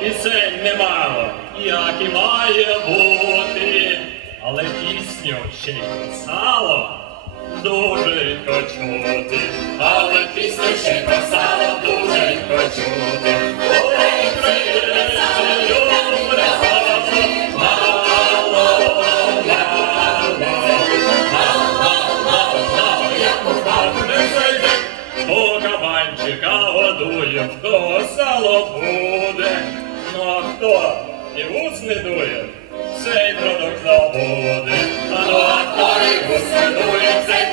пісень немало, як і має бути. Але пісню ще й писало дуже рідко чути. Але пісню ще й писало дуже рідко чути. Українці, любре мало, мало, мало, як у хату. Хто кабанчика годує, хто сало буде, хто і вуз не дує, цей продукт заводить, А хто і вуз не дує, цей.